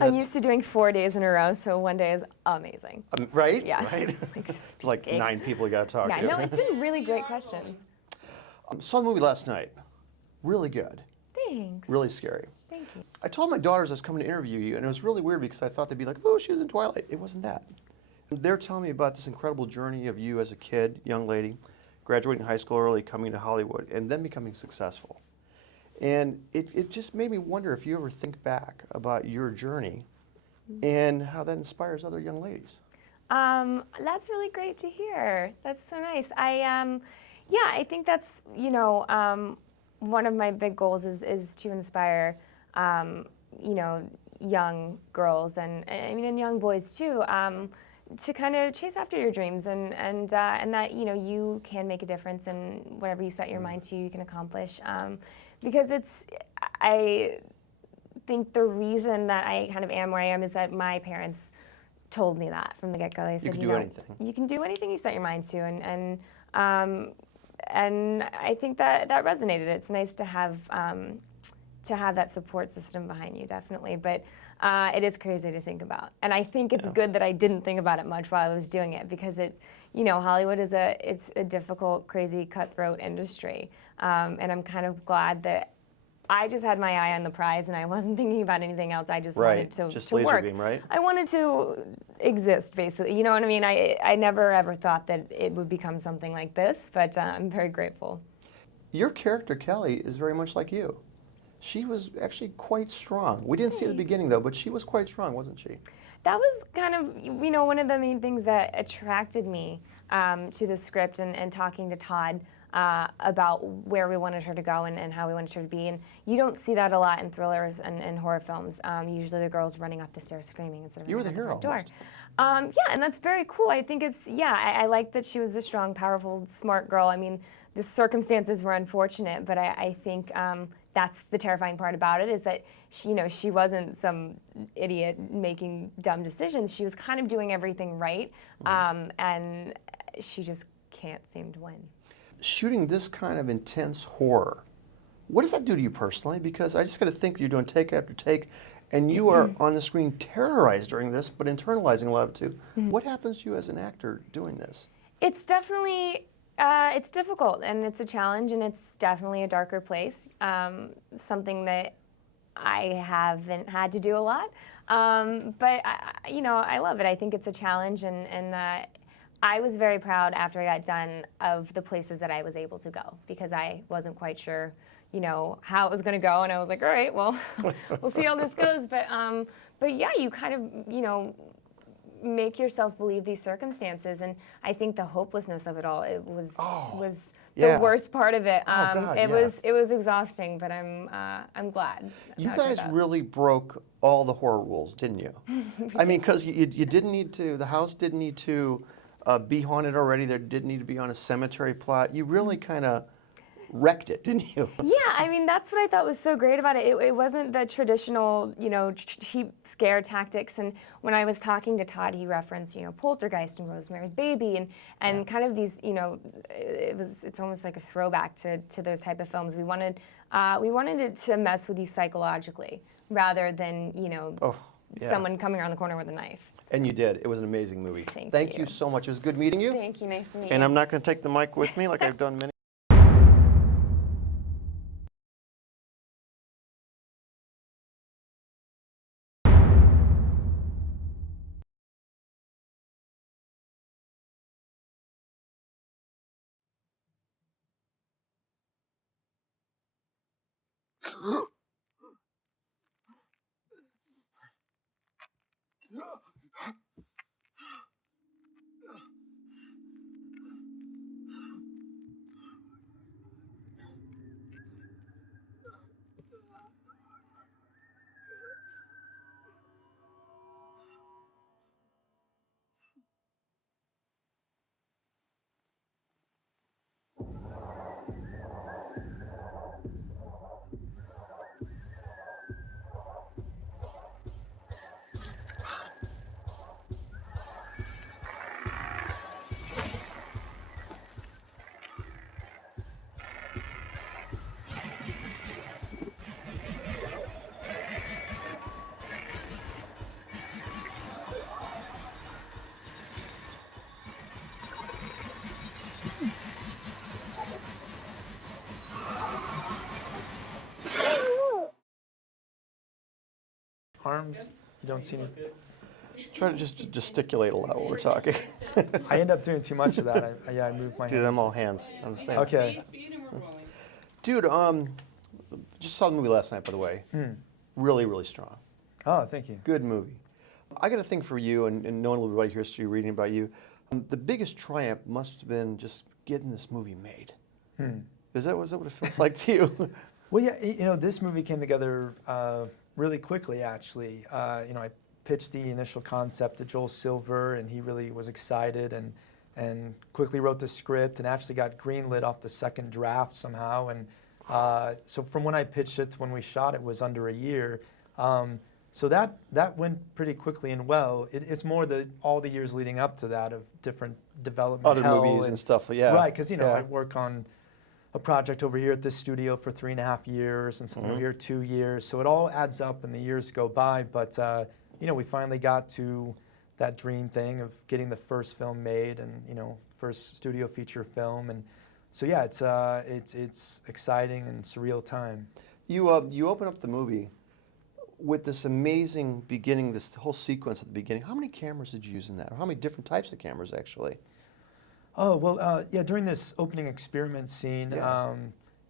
I'm used to doing 4 days in a row, so one day is amazing. Right? Yeah. Right? Like, Like 9 people you got to talk yeah, to. no, it's been really great questions. Saw the movie last night. Really good. Thanks. Really scary. Thank you. I told my daughters I was coming to interview you, and it was really weird because I thought they'd be like, oh, she was in Twilight. It wasn't that. They're telling me about this incredible journey of you as a kid, young lady, graduating high school early, coming to Hollywood, and then becoming successful. And it just made me wonder if you ever think back about your journey and how that inspires other young ladies. That's really great to hear. That's so nice. Yeah, I think that's, one of my big goals is to inspire, young girls and young boys too, to kind of chase after your dreams and that, you can make a difference in whatever you set your mind to, you can accomplish. Because I think the reason that I kind of am where I am is that my parents told me that from the get-go. They said, You can do anything. You can do anything you set your mind to, and I think that resonated. It's nice to have that support system behind you, definitely. But it is crazy to think about, and I think it's good that I didn't think about it much while I was doing it, because Hollywood is it's a difficult, crazy, cutthroat industry, and I'm kind of glad that I just had my eye on the prize and I wasn't thinking about anything else. I just wanted to just to laser work. beam, right? I wanted to exist, basically. You know what I mean? I never ever thought that it would become something like this, but I'm very grateful. Your character, Kelly, is very much like you. She was actually quite strong. We didn't see it at the beginning, though, but she was quite strong, wasn't she? That was kind of, one of the main things that attracted me to the script and talking to Todd about where we wanted her to go and how we wanted her to be. And you don't see that a lot in thrillers and horror films. Usually the girl's running up the stairs screaming instead of You were the running out hero. the front door. Yeah, and that's very cool. I think I like that she was a strong, powerful, smart girl. I mean, the circumstances were unfortunate, but I think that's the terrifying part about it, is that she wasn't some idiot making dumb decisions. She was kind of doing everything right, and she just can't seem to win. Shooting this kind of intense horror, what does that do to you personally? Because I just got to think you're doing take after take, and you are on the screen terrorized during this, but internalizing a lot of it too. What happens to you as an actor doing this? It's definitely, it's difficult, and it's a challenge, and it's definitely a darker place. Something that I haven't had to do a lot, but I love it. I think it's a challenge, and I was very proud after I got done of the places that I was able to go, because I wasn't quite sure, how it was going to go, and I was like, all right, well, we'll see how this goes. But yeah, you kind of, make yourself believe these circumstances, and I think the hopelessness of it all, it was the worst part of it. It was exhausting, but I'm glad. You guys really broke all the horror rules, didn't you? I mean, because you didn't need to. The house didn't need to be haunted already. There didn't need to be on a cemetery plot. You really kind of wrecked it, didn't you? Yeah, I mean, that's what I thought was so great about it. It wasn't the traditional, cheap scare tactics. And when I was talking to Todd, he referenced, Poltergeist and Rosemary's Baby and kind of these, it's almost like a throwback to those type of films. We wanted it to mess with you psychologically rather than, someone coming around the corner with a knife. And you did. It was an amazing movie. Thank you so much. It was good meeting you. Thank you. Nice to meet you. And I'm not going to take the mic with me like I've done many. arms? You don't see any? Try to just gesticulate a lot while we're talking. I end up doing too much of that. I move my Dude, hands. I'm all hands. I'm the same. Okay. Speed and we're rolling. Dude, just saw the movie last night, by the way. Really, really strong. Oh, thank you. Good movie. I got a thing for you, and knowing a little bit about your history, reading about you. The biggest triumph must have been just getting this movie made. Is that what it feels like to you? Well, yeah, you know, this movie came together really quickly, actually. You know, I pitched the initial concept to Joel Silver, and he really was excited and quickly wrote the script and actually got greenlit off the second draft somehow. And so from when I pitched it to when we shot it was under a year. So that went pretty quickly and well. It's more all the years leading up to that of different development Other hell movies and stuff, yeah. Right, because, you know, Yeah. I work on a project over here at this studio for 3.5 years and some over here 2 years. So it all adds up and the years go by. But, you know, we finally got to that dream thing of getting the first film made and, you know, first studio feature film. And so, yeah, it's exciting and surreal time. You open up the movie with this amazing beginning, this whole sequence at the beginning. How many cameras did you use in that? Or how many different types of cameras, actually? Oh, well, yeah, during this opening experiment scene, Yeah.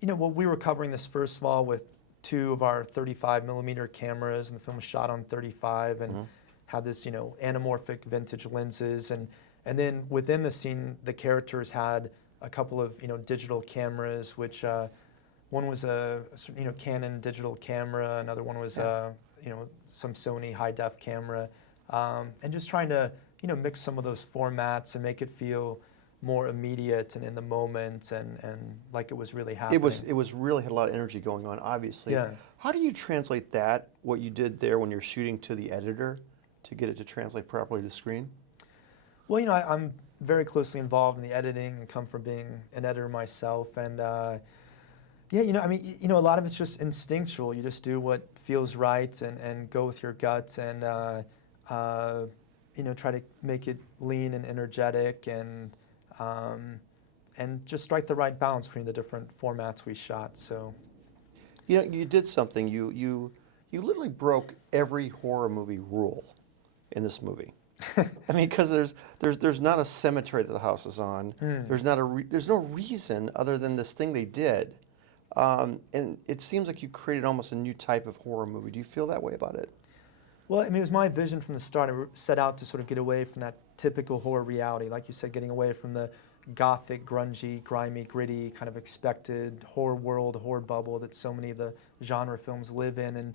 you know, well, we were covering this first of all with 2 of our 35 millimeter cameras, and the film was shot on 35 and had this, you know, anamorphic vintage lenses. And then within the scene, the characters had a couple of, you know, digital cameras, which one was a, you know, Canon digital camera, another one was, you know, some Sony high-def camera, and just trying to, you know, mix some of those formats and make it feel more immediate and in the moment and like it was really happening. It was really had a lot of energy going on, obviously. Yeah. How do you translate that, what you did there when you're shooting, to the editor to get it to translate properly to screen? Well, you know, I'm very closely involved in the editing and come from being an editor myself. And yeah, you know, I mean, you know, a lot of it's just instinctual. You just do what feels right and go with your gut and, you know, try to make it lean and energetic and just strike the right balance between the different formats we shot. So, You know, you did something. You literally broke every horror movie rule in this movie. I mean, because there's not a cemetery that the house is on. There's no reason other than this thing they did, and it seems like you created almost a new type of horror movie. Do you feel that way about it? well, I mean, it was my vision from the start. I set out to sort of get away from that typical horror reality, like you said, getting away from the gothic, grungy, grimy, gritty, kind of expected horror world, horror bubble that so many of the genre films live in, and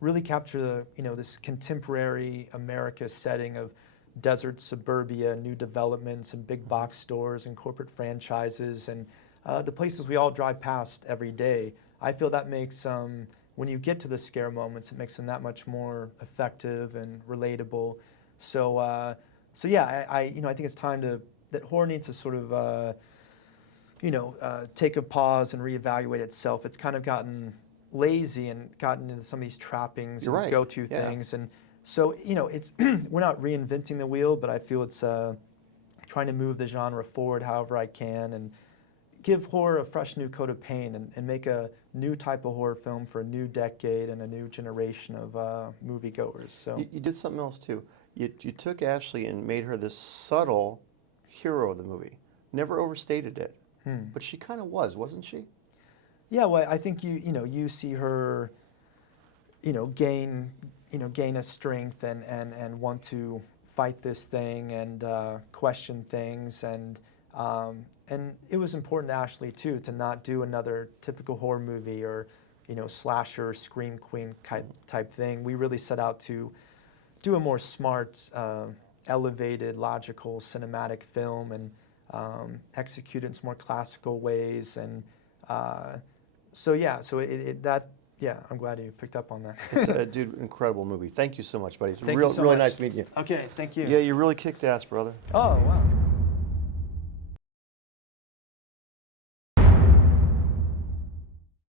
really capture the, you know, this contemporary America setting of desert suburbia, new developments and big box stores and corporate franchises and the places we all drive past every day. I feel that makes, when you get to the scare moments, it makes them that much more effective and relatable. So, so yeah, I you know, I think it's time that horror needs to sort of, you know, take a pause and reevaluate itself. It's kind of gotten lazy and gotten into some of these trappings You're and right. go-to Yeah. things. And so, you know, it's we're not reinventing the wheel, but I feel it's trying to move the genre forward however I can and give horror a fresh new coat of paint and make a new type of horror film for a new decade and a new generation of moviegoers. So You did something else too. You took Ashley and made her this subtle hero of the movie. Never overstated it, but she kind of was, wasn't she? yeah, well, I think you know you see her, you know, gain a strength and want to fight this thing and question things and it was important to Ashley too to not do another typical horror movie or, you know, slasher scream queen type thing. We really set out to do a more smart, elevated, logical, cinematic film and execute it in some more classical ways and. So yeah, I'm glad you picked up on that. It's a dude, incredible movie. Thank you so much, buddy. It's Thank you real, so really much. nice meeting you. Okay, thank you. Yeah, you really kicked ass, brother. Oh, wow.